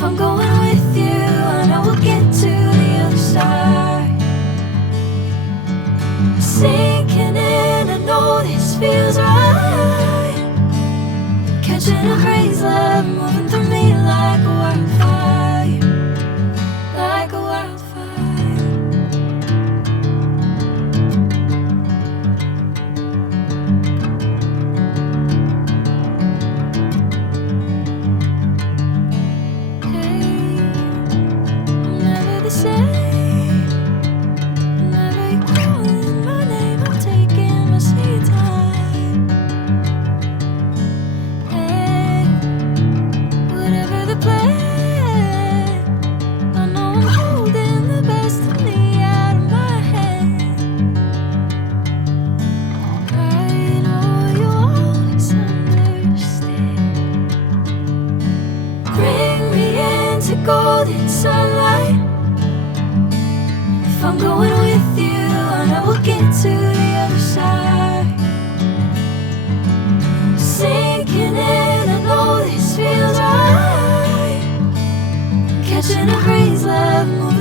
If I'm going with you, I know we'll get to the other side. Sinking in, I know this feels right. Catching a crazy love, moving through me like a wildfire, like a wildfire. Hey, I'm never the same. Whenever you're calling my name, I'm taking my sweet time. Hey, whatever the plan, I know I'm holding the best of me out of my hand. I know you'll always understand. Bring me into golden sunlight. If I'm going with you, I know we'll get to the other side. Sinking in, I know this feels right. Catching a crazy love, moving